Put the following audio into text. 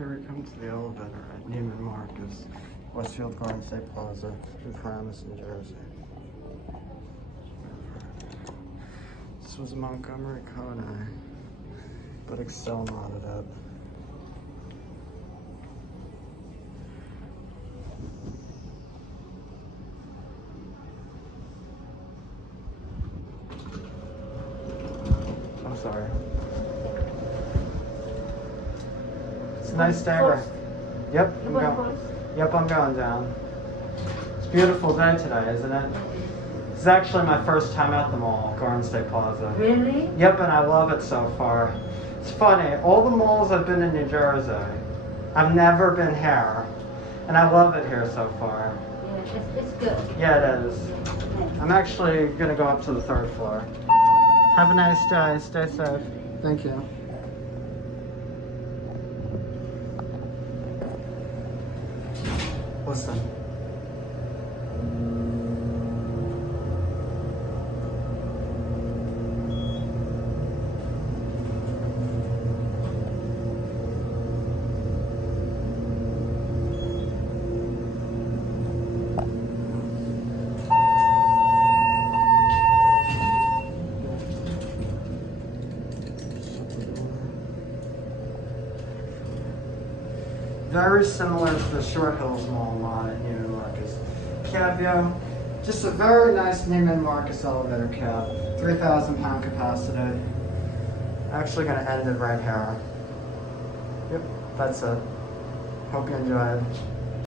Here we come to the elevator at Neiman Marcus, Westfield Garden State Plaza in Paramus, New Jersey. This was Montgomery Kone, but Excel modded it. I'm sorry. It's a nice day, right? Yep, I'm going. Yep, I'm going down. It's a beautiful day today, isn't it? This is actually my first time at the mall, Garden State Plaza. Really? Yep, and I love it so far. It's funny, all the malls I've been in New Jersey, I've never been here, and I love it here so far. Yeah, it's good. Yeah, it is. I'm actually gonna go up to the 3rd floor. Have a nice day. Stay safe. Thank you. Listen. Very similar to the Short Hills Mall lot at Neiman Marcus. Cab view, just a very nice Neiman Marcus elevator cab. 3,000 pound capacity. Actually gonna end it right here. Yep, that's it. Hope you enjoyed.